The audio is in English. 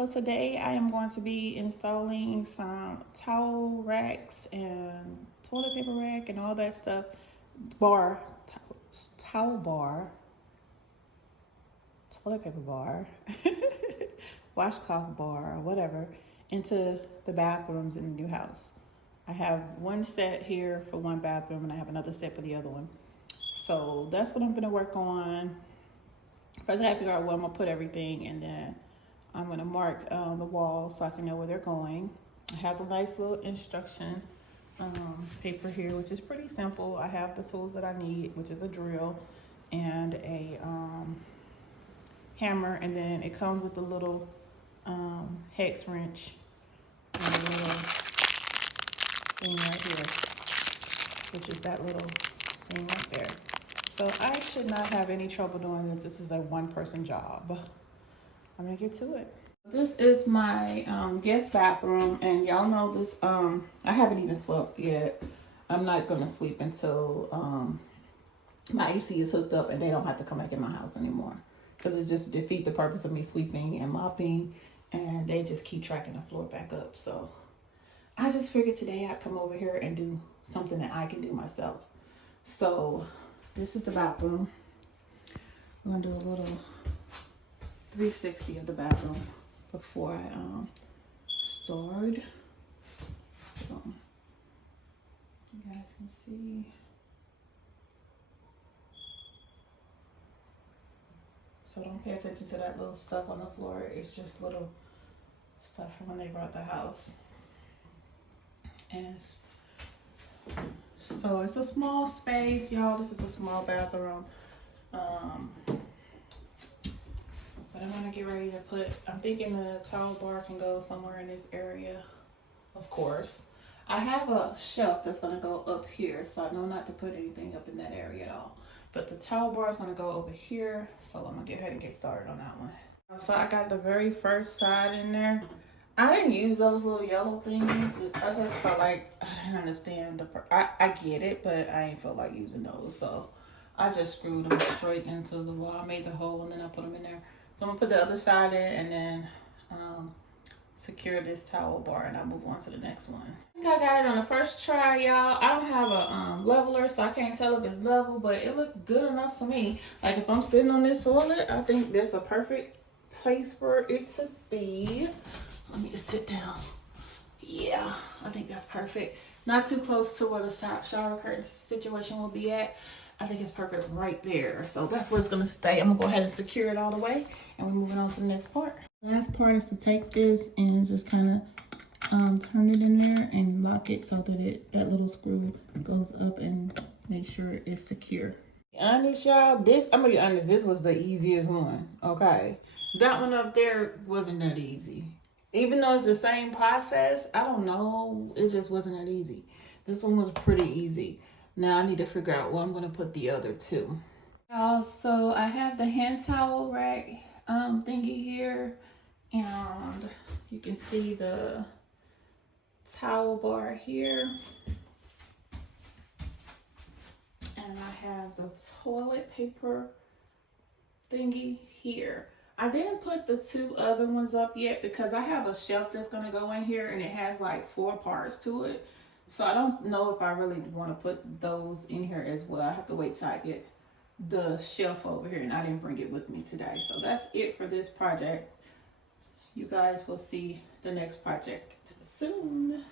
So today I am going to be installing some towel racks and toilet paper rack and all that stuff. Bar, towel bar, toilet paper bar, washcloth bar, or whatever, into the bathrooms in the new house. I have one set here for one bathroom and I have another set for the other one. So that's what I'm going to work on. First, I have to figure out where I'm going to put everything, and then I'm going to mark the wall so I can know where they're going. I have a nice little instruction paper here, which is pretty simple. I have the tools that I need, which is a drill and a hammer, and then it comes with a little hex wrench and a little thing right here, which is that little thing right there. So I should not have any trouble doing this. This is a one-person job. I'm gonna get to it. This is my guest bathroom, and y'all know this. I haven't even swept yet. I'm not gonna sweep until my AC is hooked up and they don't have to come back in my house anymore, because it just defeats the purpose of me sweeping and mopping, and they just keep tracking the floor back up. So I just figured today I'd come over here and do something that I can do myself. So this is the bathroom. We're gonna do a little 360 of the bathroom before I start. So you guys can see. So don't pay attention to that little stuff on the floor. It's just little stuff from when they brought the house. And so it's a small space, y'all. This is a small bathroom. But I'm gonna get ready to put, I'm thinking the towel bar can go somewhere in this area, of course. I have a shelf that's gonna go up here, so I know not to put anything up in that area at all. But the towel bar is gonna go over here, so I'm gonna go ahead and get started on that one. So I got the very first side in there. I didn't use those little yellow things. I just felt like I didn't understand I get it, but I ain't feel like using those. So I just screwed them straight into the wall. I made the hole and then I put them in there. So I'm gonna put the other side in and then secure this towel bar, and I'll move on to the next one. I think I got it on the first try, y'all. I don't have a leveler, so I can't tell if it's level, but it looked good enough to me. Like if I'm sitting on this toilet, I think that's a perfect place for it to be. Let me just sit down. Yeah, I think that's perfect. Not too close to where the shower curtain situation will be at. I think it's perfect right there. So that's where it's gonna stay. I'm gonna go ahead and secure it all the way, and we're moving on to the next part. Last part is to take this and just kind of turn it in there and lock it so that that little screw goes up and make sure it's secure. Be honest, y'all, I'm gonna be honest, this was the easiest one. Okay, that one up there wasn't that easy. Even though it's the same process, I don't know, it just wasn't that easy. This one was pretty easy. Now I need to figure out where I'm gonna put the other two. So I have the hand towel rack thingy here, and you can see the towel bar here, and I have the toilet paper thingy here. I didn't put the two other ones up yet because I have a shelf that's gonna go in here, and it has like 4 parts to it. So I don't know if I really want to put those in here as well. I have to wait till I get the shelf over here, and I didn't bring it with me today. So that's it for this project. You guys will see the next project soon.